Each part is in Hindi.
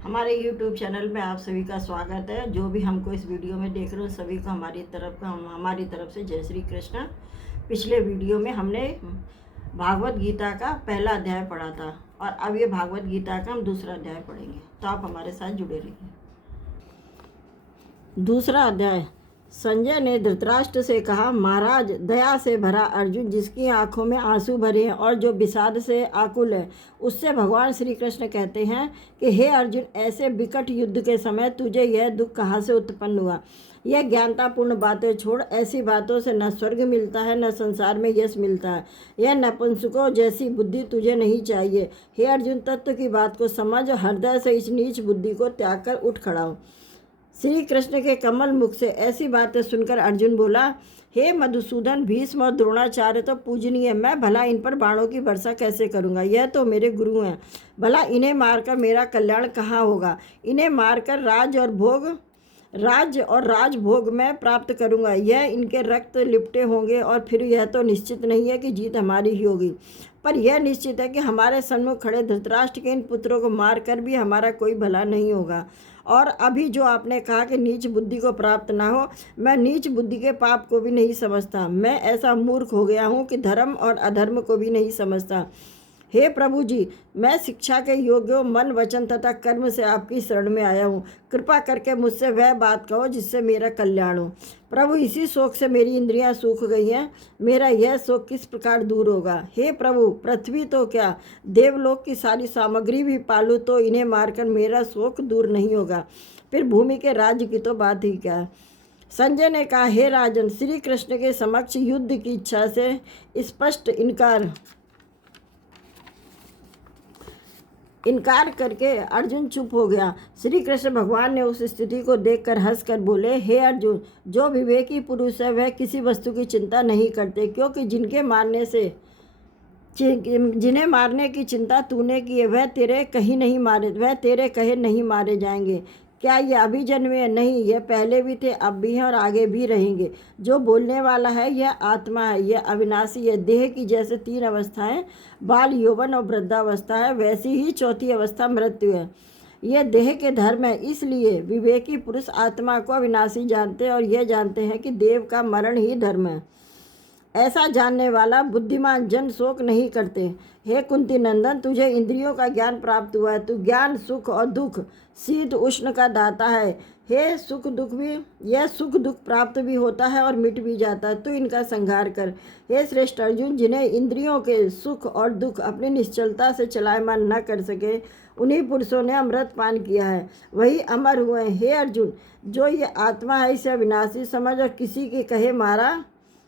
हमारे YouTube चैनल में आप सभी का स्वागत है। जो भी हमको इस वीडियो में देख रहे हो सभी को हमारी तरफ से जय श्री कृष्ण। पिछले वीडियो में हमने भागवत गीता का पहला अध्याय पढ़ा था और अब ये भागवत गीता का हम दूसरा अध्याय पढ़ेंगे, तो आप हमारे साथ जुड़े रहिए। दूसरा अध्याय। संजय ने धृतराष्ट्र से कहा, महाराज, दया से भरा अर्जुन जिसकी आंखों में आंसू भरे हैं और जो विषाद से आकुल है, उससे भगवान श्री कृष्ण कहते हैं कि हे अर्जुन, ऐसे विकट युद्ध के समय तुझे यह दुख कहाँ से उत्पन्न हुआ? यह ज्ञानतापूर्ण बातें छोड़। ऐसी बातों से न स्वर्ग मिलता है न संसार में यश मिलता है। यह नपुंसकों जैसी बुद्धि तुझे नहीं चाहिए। हे अर्जुन, तत्व की बात को समझ और हृदय से इस नीच बुद्धि को त्याग कर उठ खड़ा हो। श्री कृष्ण के कमल मुख से ऐसी बातें सुनकर अर्जुन बोला, हे मधुसूदन, भीष्म और द्रोणाचार्य तो पूजनीय, मैं भला इन पर बाणों की वर्षा कैसे करूंगा? यह तो मेरे गुरु हैं। भला इन्हें मारकर मेरा कल्याण कहाँ होगा? इन्हें मारकर राज्य और राजभोग मैं प्राप्त करूंगा। यह इनके रक्त लिपटे होंगे और फिर यह तो निश्चित नहीं है कि जीत हमारी ही होगी, पर यह निश्चित है कि हमारे सन्मुख खड़े धृतराष्ट्र के इन पुत्रों को मारकर भी हमारा कोई भला नहीं होगा। और अभी जो आपने कहा कि नीच बुद्धि को प्राप्त ना हो, मैं नीच बुद्धि के पाप को भी नहीं समझता। मैं ऐसा मूर्ख हो गया हूँ कि धर्म और अधर्म को भी नहीं समझता। हे प्रभु जी, मैं शिक्षा के योग्य मन, वचन तथा कर्म से आपकी शरण में आया हूँ। कृपा करके मुझसे वह बात कहो जिससे मेरा कल्याण हो। प्रभु, इसी शोक से मेरी इंद्रियां सूख गई हैं। मेरा यह शोक किस प्रकार दूर होगा? हे प्रभु, पृथ्वी तो क्या, देवलोक की सारी सामग्री भी पालू तो इन्हें मारकर मेरा शोक दूर नहीं होगा। फिर भूमि के राज्य की तो बात ही क्या है। संजय ने कहा, हे राजन, श्री कृष्ण के समक्ष युद्ध की इच्छा से स्पष्ट इनकार करके अर्जुन चुप हो गया। श्री कृष्ण भगवान ने उस स्थिति को देखकर हंसकर बोले, हे अर्जुन, जो विवेकी पुरुष है वह किसी वस्तु की चिंता नहीं करते, क्योंकि जिन्हें मारने की चिंता तूने की है वह तेरे कहे नहीं मारे जाएंगे। क्या ये अभी जन्मे? नहीं, यह पहले भी थे, अब भी हैं और आगे भी रहेंगे। जो बोलने वाला है यह आत्मा है, यह अविनाशी है। देह की जैसे 3 अवस्थाएं, बाल, यौवन और वृद्धावस्था है, वैसी ही चौथी अवस्था मृत्यु है। यह देह के धर्म है। इसलिए विवेकी पुरुष आत्मा को अविनाशी जानते हैं और यह जानते हैं कि देव का मरण ही धर्म है। ऐसा जानने वाला बुद्धिमान जन शोक नहीं करते। हे कुंती नंदन, तुझे इंद्रियों का ज्ञान प्राप्त हुआ है। तू ज्ञान, सुख और दुख, शीत उष्ण का दाता है। यह सुख दुख प्राप्त भी होता है और मिट भी जाता है। तू इनका संहार कर। हे श्रेष्ठ अर्जुन, जिन्हें इंद्रियों के सुख और दुख अपनी निश्चलता से चलायमान न कर सके, उन्हीं पुरुषों ने अमृत पान किया है, वही अमर हुए। हे अर्जुन, जो ये आत्मा है इसे अविनाशी समझ और किसी के कहे मारा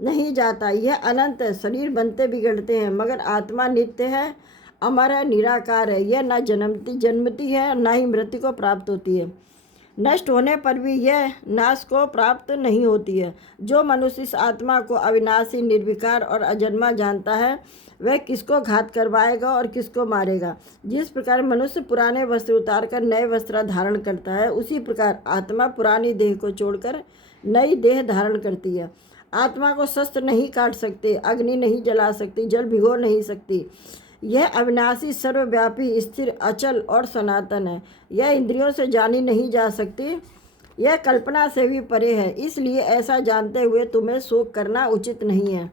नहीं जाता। यह अनंत है, शरीर बनते बिगड़ते हैं, मगर आत्मा नित्य है, अमर है, निराकार है। यह न जन्मती है न ही मृत्यु को प्राप्त होती है। नष्ट होने पर भी यह नाश को प्राप्त नहीं होती है। जो मनुष्य इस आत्मा को अविनाशी, निर्विकार और अजन्मा जानता है, वह किसको घात करवाएगा और किसको मारेगा? जिस प्रकार मनुष्य पुराने वस्त्र उतार कर नए वस्त्र धारण करता है, उसी प्रकार आत्मा पुरानी देह को छोड़कर नई देह धारण करती है। आत्मा को शस्त्र नहीं काट सकते, अग्नि नहीं जला सकती, जल भिगो नहीं सकती। यह अविनाशी, सर्वव्यापी, स्थिर, अचल और सनातन है। यह इंद्रियों से जानी नहीं जा सकती, यह कल्पना से भी परे है। इसलिए ऐसा जानते हुए तुम्हें शोक करना उचित नहीं है।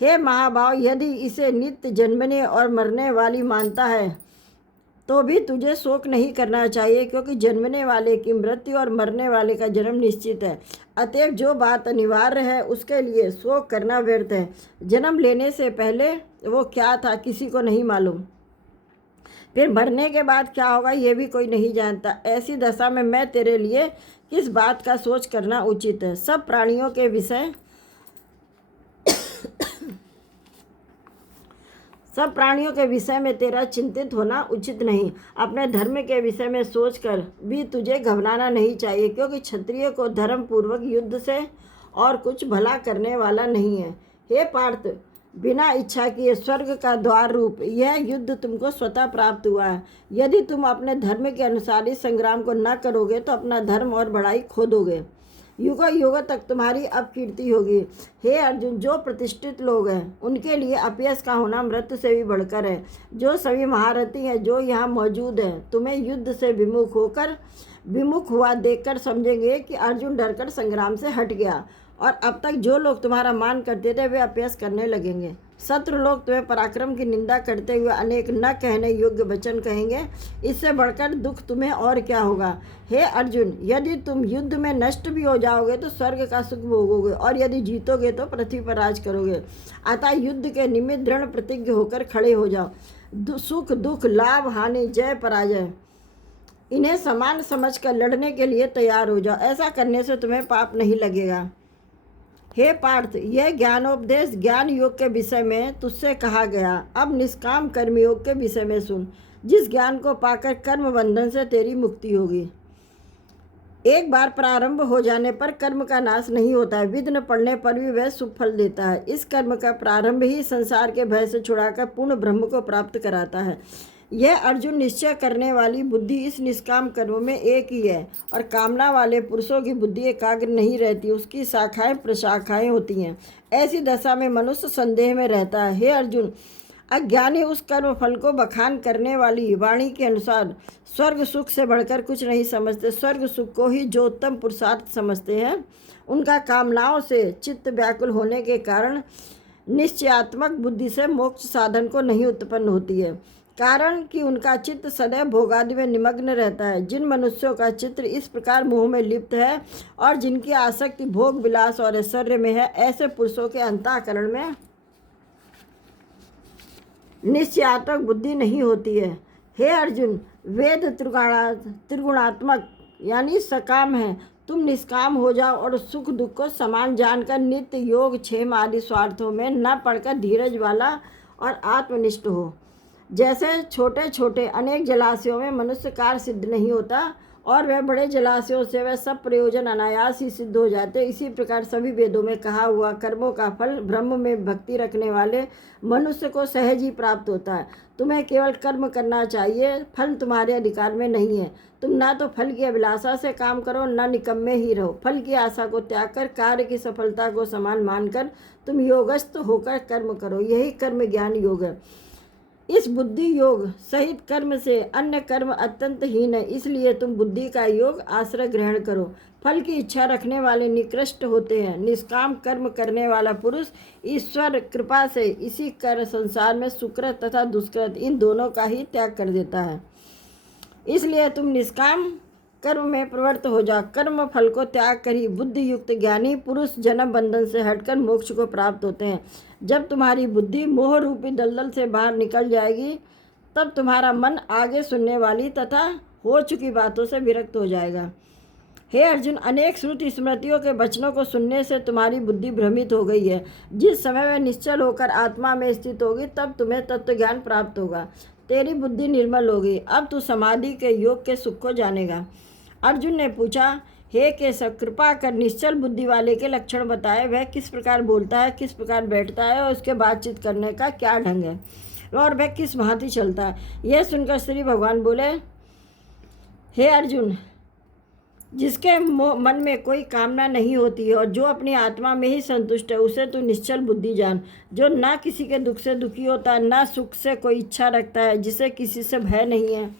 हे महाभाव, यदि इसे नित्य जन्मने और मरने वाली मानता है तो भी तुझे शोक नहीं करना चाहिए, क्योंकि जन्मने वाले की मृत्यु और मरने वाले का जन्म निश्चित है। अतएव जो बात अनिवार्य है उसके लिए शोक करना व्यर्थ है। जन्म लेने से पहले वो क्या था किसी को नहीं मालूम, फिर मरने के बाद क्या होगा ये भी कोई नहीं जानता। ऐसी दशा में मैं तेरे लिए किस बात का सोच करना उचित है? सब प्राणियों के विषय में तेरा चिंतित होना उचित नहीं। अपने धर्म के विषय में सोचकर भी तुझे घबराना नहीं चाहिए, क्योंकि क्षत्रिय को धर्म पूर्वक युद्ध से और कुछ भला करने वाला नहीं है। हे पार्थ, बिना इच्छा किए स्वर्ग का द्वार रूप यह युद्ध तुमको स्वतः प्राप्त हुआ है। यदि तुम अपने धर्म के अनुसार इस संग्राम को न करोगे तो अपना धर्म और बड़ाई खो दोगे। युगों युगों तक तुम्हारी अब कीर्ति होगी। हे अर्जुन, जो प्रतिष्ठित लोग हैं उनके लिए अपयश का होना मृत्यु से भी बढ़कर है। जो सभी महारथी हैं जो यहाँ मौजूद हैं तुम्हें युद्ध से विमुख हुआ देखकर समझेंगे कि अर्जुन डरकर संग्राम से हट गया, और अब तक जो लोग तुम्हारा मान करते थे वे अपयश करने लगेंगे। शत्रु लोग तुम्हें पराक्रम की निंदा करते हुए अनेक न कहने योग्य वचन कहेंगे। इससे बढ़कर दुख तुम्हें और क्या होगा। हे अर्जुन, यदि तुम युद्ध में नष्ट भी हो जाओगे तो स्वर्ग का सुख भोगोगे, और यदि जीतोगे तो पृथ्वी पर राज करोगे। अतः युद्ध के निमित्त दृढ़ प्रतिज्ञ होकर खड़े हो जाओ। सुख दुख, लाभ हानि, जय पराजय, इन्हें समान समझकर लड़ने के लिए तैयार हो जाओ। ऐसा करने से तुम्हें पाप नहीं लगेगा। हे पार्थ, यह ज्ञानोपदेश ज्ञान योग के विषय में तुझसे कहा गया। अब निष्काम कर्म योग के विषय में सुन, जिस ज्ञान को पाकर कर्म बंधन से तेरी मुक्ति होगी। एक बार प्रारंभ हो जाने पर कर्म का नाश नहीं होता है, विघ्न पड़ने पर भी वह शुभ फल देता है। इस कर्म का प्रारंभ ही संसार के भय से छुड़ाकर पूर्ण ब्रह्म को प्राप्त कराता है। यह अर्जुन निश्चय करने वाली बुद्धि इस निष्काम कर्म में एक ही है, और कामना वाले पुरुषों की बुद्धि एकाग्र नहीं रहती, उसकी शाखाएं प्रशाखाएं होती हैं। ऐसी दशा में मनुष्य संदेह में रहता है। हे अर्जुन, अज्ञानी उस कर्म फल को बखान करने वाली वाणी के अनुसार स्वर्ग सुख से बढ़कर कुछ नहीं समझते। स्वर्ग सुख को ही जो उत्तम पुरुषार्थ समझते हैं, उनका कामनाओं से चित्त व्याकुल होने के कारण निश्चयात्मक बुद्धि से मोक्ष साधन को नहीं उत्पन्न होती है, कारण कि उनका चित्त सदैव भोगादि में निमग्न रहता है। जिन मनुष्यों का चित्त इस प्रकार मोह में लिप्त है और जिनकी आसक्ति भोग विलास और ऐश्वर्य में है, ऐसे पुरुषों के अंतःकरण में निश्चयात्मक बुद्धि नहीं होती है। हे अर्जुन, वेद त्रिगुणात्मक यानी सकाम है। तुम निष्काम हो जाओ और सुख दुख को समान जानकर नित्य योग क्षेम आदि स्वार्थों में न पड़कर धीरज वाला और आत्मनिष्ठ हो। जैसे छोटे छोटे अनेक जलाशयों में मनुष्य कार्य सिद्ध नहीं होता और वह बड़े जलाशयों से वह सब प्रयोजन अनायास ही सिद्ध हो जाते, इसी प्रकार सभी वेदों में कहा हुआ कर्मों का फल ब्रह्म में भक्ति रखने वाले मनुष्य को सहज ही प्राप्त होता है। तुम्हें केवल कर्म करना चाहिए, फल तुम्हारे अधिकार में नहीं है। तुम ना तो फल की अभिलाषा से काम करो, न निकम्मे ही रहो। फल की आशा को त्याग कर कार्य की सफलता को समान मानकर तुम योगस्थ होकर कर्म करो, यही कर्म ज्ञान योग है। इस बुद्धि योग सहित कर्म से अन्य कर्म अत्यंत हीन है, इसलिए तुम बुद्धि का योग आश्रय ग्रहण करो। फल की इच्छा रखने वाले निकृष्ट होते हैं। निष्काम कर्म करने वाला पुरुष ईश्वर कृपा से इसी कर संसार में सुकृत तथा दुष्कृत इन दोनों का ही त्याग कर देता है। इसलिए तुम निष्काम कर्म में प्रवृत्त हो जाओ। कर्म फल को त्याग कर ही बुद्धि युक्त ज्ञानी पुरुष जन्म बंधन से हटकर मोक्ष को प्राप्त होते हैं। जब तुम्हारी बुद्धि मोह रूपी दलदल से बाहर निकल जाएगी, तब तुम्हारा मन आगे सुनने वाली तथा हो चुकी बातों से विरक्त हो जाएगा। हे अर्जुन, अनेक श्रुति स्मृतियों के वचनों को सुनने से तुम्हारी बुद्धि भ्रमित हो गई है। जिस समय वह निश्चल होकर आत्मा में स्थित होगी, तब तुम्हें तत्व ज्ञान प्राप्त होगा, तेरी बुद्धि निर्मल होगी। अब तू समाधि के योग के सुख को जानेगा। अर्जुन ने पूछा, हे केशव, कृपा कर निश्चल बुद्धि वाले के लक्षण बताए। वह किस प्रकार बोलता है, किस प्रकार बैठता है और उसके बातचीत करने का क्या ढंग है, और वह किस भांति चलता है। यह सुनकर श्री भगवान बोले, हे अर्जुन, जिसके मन में कोई कामना नहीं होती है और जो अपनी आत्मा में ही संतुष्ट है, उसे तू निश्चल बुद्धि जान। जो ना किसी के दुख से दुखी होता है, ना सुख से कोई इच्छा रखता है, जिसे किसी से भय नहीं है,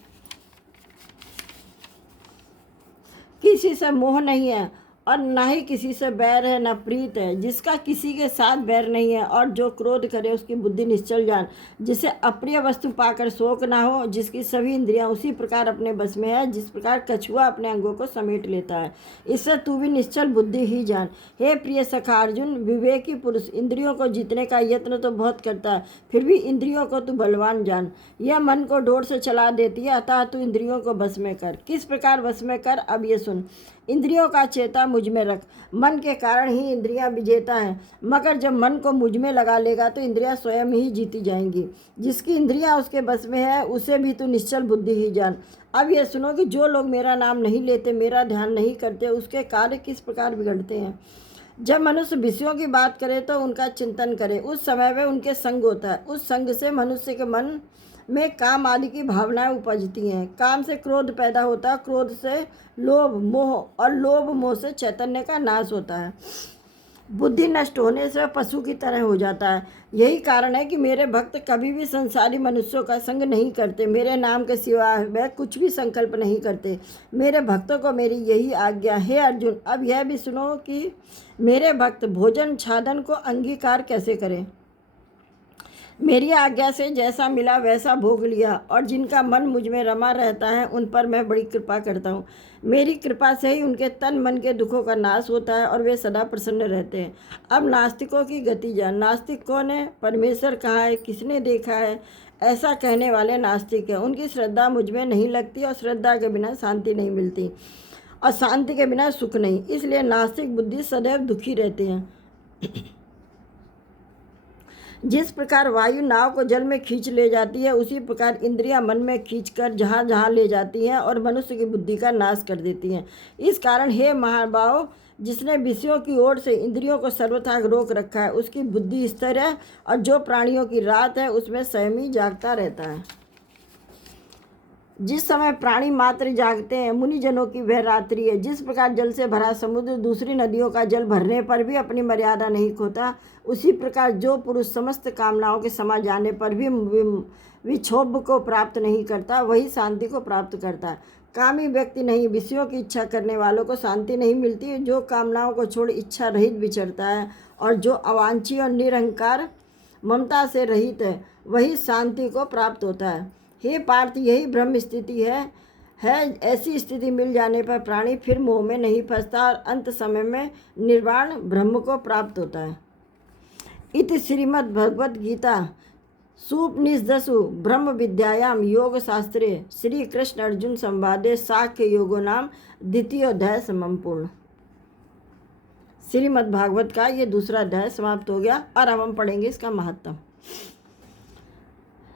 किसी से मोह नहीं है, और ना ही किसी से बैर है, ना प्रीत है, जिसका किसी के साथ बैर नहीं है, और जो क्रोध करे उसकी बुद्धि निश्चल जान। जिसे अप्रिय वस्तु पाकर शोक ना हो, जिसकी सभी इंद्रियां उसी प्रकार अपने बस में है जिस प्रकार कछुआ अपने अंगों को समेट लेता है, इससे तू भी निश्चल बुद्धि ही जान। हे प्रिय सखा अर्जुन, विवेकी पुरुष इंद्रियों को जीतने का यत्न तो बहुत करता है, फिर भी इंद्रियों को तू बलवान जान। यह मन को डोर से चला देती है, अतः तू इंद्रियों को बस में कर। किस प्रकार बस में कर, अब ये सुन। इंद्रियों का चेता मुझ में रख। मन के कारण ही इंद्रियां विजेता हैं, मगर जब मन को मुझ में लगा लेगा तो इंद्रियां स्वयं ही जीती जाएंगी। जिसकी इंद्रियां उसके बस में है, उसे भी तू निश्चल बुद्धि ही जान। अब यह सुनो कि जो लोग मेरा नाम नहीं लेते, मेरा ध्यान नहीं करते, उसके कार्य किस प्रकार बिगड़ते हैं। जब मनुष्य विषयों की बात करे तो उनका चिंतन करे, उस समय वह उनके संग होता है। उस संग से मनुष्य के मन में काम आदि की भावनाएं उपजती हैं। काम से क्रोध पैदा होता है, क्रोध से लोभ मोह, और लोभ मोह से चैतन्य का नाश होता है। बुद्धि नष्ट होने से पशु की तरह हो जाता है। यही कारण है कि मेरे भक्त कभी भी संसारी मनुष्यों का संग नहीं करते, मेरे नाम के सिवा वह कुछ भी संकल्प नहीं करते। मेरे भक्तों को मेरी यही आज्ञा है। अर्जुन, अब यह भी सुनो कि मेरे भक्त भोजन छादन को अंगीकार कैसे करें। मेरी आज्ञा से जैसा मिला वैसा भोग लिया, और जिनका मन मुझ में रमा रहता है उन पर मैं बड़ी कृपा करता हूँ। मेरी कृपा से ही उनके तन मन के दुखों का नाश होता है और वे सदा प्रसन्न रहते हैं। अब नास्तिकों की गति जान। नास्तिक कौन है? परमेश्वर कहाँ है, किसने देखा है, ऐसा कहने वाले नास्तिक है। उनकी श्रद्धा मुझ में नहीं लगती, और श्रद्धा के बिना शांति नहीं मिलती, और शांति के बिना सुख नहीं। इसलिए नास्तिक बुद्धि सदैव दुखी रहते हैं। जिस प्रकार वायु नाव को जल में खींच ले जाती है, उसी प्रकार इंद्रियां मन में खींचकर जहाँ जहाँ ले जाती हैं और मनुष्य की बुद्धि का नाश कर देती हैं। इस कारण हे महाभाव, जिसने विषयों की ओर से इंद्रियों को सर्वथा रोक रखा है, उसकी बुद्धि स्थिर है, और जो प्राणियों की रात है उसमें संयमी जागता रहता है। जिस समय प्राणी मात्र जागते हैं, मुनिजनों की वह रात्रि है। जिस प्रकार जल से भरा समुद्र दूसरी नदियों का जल भरने पर भी अपनी मर्यादा नहीं खोता, उसी प्रकार जो पुरुष समस्त कामनाओं के समा जाने पर भी विक्षोभ को प्राप्त नहीं करता, वही शांति को प्राप्त करता है। कामी व्यक्ति नहीं, विषयों की इच्छा करने वालों को शांति नहीं मिलती। जो कामनाओं को छोड़ इच्छा रहित विचरता है, और जो अवांछी और निरहंकार ममता से रहित है, वही शांति को प्राप्त होता है। हे पार्थ, यही ब्रह्म स्थिति है। ऐसी स्थिति मिल जाने पर प्राणी फिर मोह में नहीं फंसता, और अंत समय में निर्वाण ब्रह्म को प्राप्त होता है। इति श्रीमद् भगवद गीता सुपनिषदसु ब्रह्म विद्यायाम योग शास्त्रे श्री कृष्ण अर्जुन संवादे साख्य योगो नाम द्वितीय अध्याय संपूर्ण। श्रीमद् भागवत का ये दूसरा अध्याय समाप्त हो गया, और अब हम पढ़ेंगे इसका महत्व।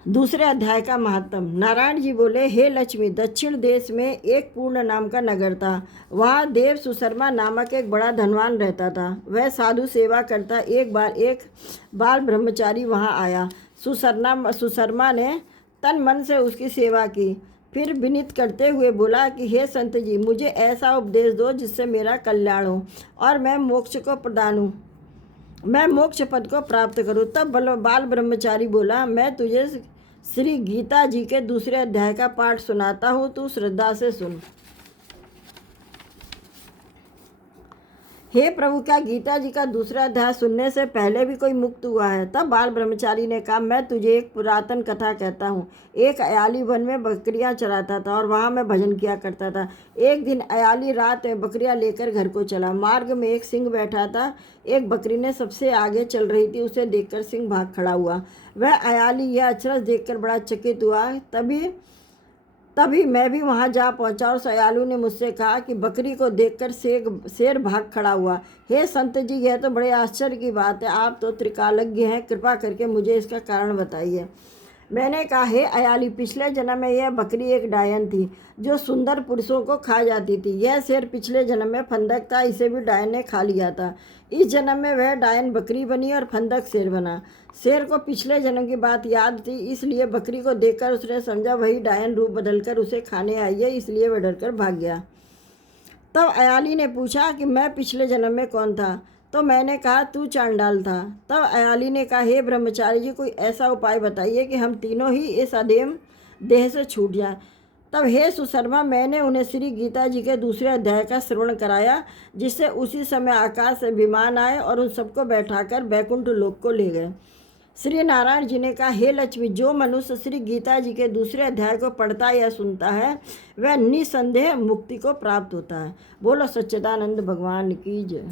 दूसरे अध्याय का महत्व। नारायण जी बोले, हे लक्ष्मी, दक्षिण देश में एक पूर्ण नाम का नगर था। वहाँ देव सुशर्मा नामक एक बड़ा धनवान रहता था। वह साधु सेवा करता। एक बार एक बाल ब्रह्मचारी वहाँ आया। सुशर्मा ने तन मन से उसकी सेवा की, फिर विनीत करते हुए बोला कि हे संत जी, मुझे ऐसा उपदेश दो जिससे मेरा कल्याण हो और मैं मोक्ष पद को प्राप्त करूं। तब बाल ब्रह्मचारी बोला, मैं तुझे श्री गीता जी के दूसरे अध्याय का पाठ सुनाता हूँ, तू श्रद्धा से सुन। हे प्रभु, क्या गीता जी का दूसरा अध्याय सुनने से पहले भी कोई मुक्त हुआ है? तब बाल ब्रह्मचारी ने कहा, मैं तुझे एक पुरातन कथा कहता हूँ। एक अयाली वन में बकरियाँ चराता था और वहाँ मैं भजन किया करता था। एक दिन अयाली रात में बकरियाँ लेकर घर को चला। मार्ग में एक सिंह बैठा था। एक बकरी ने सबसे आगे चल रही थी। उसे देखकर सिंह भाग खड़ा हुआ। वह अयाली यह अचरज देखकर बड़ा चकित हुआ। तभी मैं भी वहां जा पहुंचा, और सयालू ने मुझसे कहा कि बकरी को देखकर शेर भाग खड़ा हुआ। हे संत जी, यह तो बड़े आश्चर्य की बात है। आप तो त्रिकालज्ञ हैं, कृपा करके मुझे इसका कारण बताइए। मैंने कहा, हे अयाली, पिछले जन्म में यह बकरी एक डायन थी जो सुंदर पुरुषों को खा जाती थी। यह शेर पिछले जन्म में फंदक था, इसे भी डायन ने खा लिया था। इस जन्म में वह डायन बकरी बनी और फंदक शेर बना। शेर को पिछले जन्म की बात याद थी, इसलिए बकरी को देखकर उसने समझा वही डायन रूप बदलकर उसे खाने आई है, इसलिए वह डरकर भाग गया। तब अयाली ने पूछा कि मैं पिछले जन्म में कौन था? तो मैंने कहा, तू चांडाल था। तब अयाली ने कहा, हे ब्रह्मचारी जी, कोई ऐसा उपाय बताइए कि हम तीनों ही इस अधम देह से छूट जाएं। तब हे सुशर्मा, मैंने उन्हें श्री गीता जी के दूसरे अध्याय का श्रवण कराया, जिससे उसी समय आकाश से विमान आए और उन सबको बैठाकर बैकुंठ लोक को ले गए। श्री नारायण जी ने कहा, हे लक्ष्मी, जो मनुष्य श्री गीता जी के दूसरे अध्याय को पढ़ता या सुनता है, वह निसंदेह मुक्ति को प्राप्त होता है। बोलो सच्चिदानंद भगवान की जय।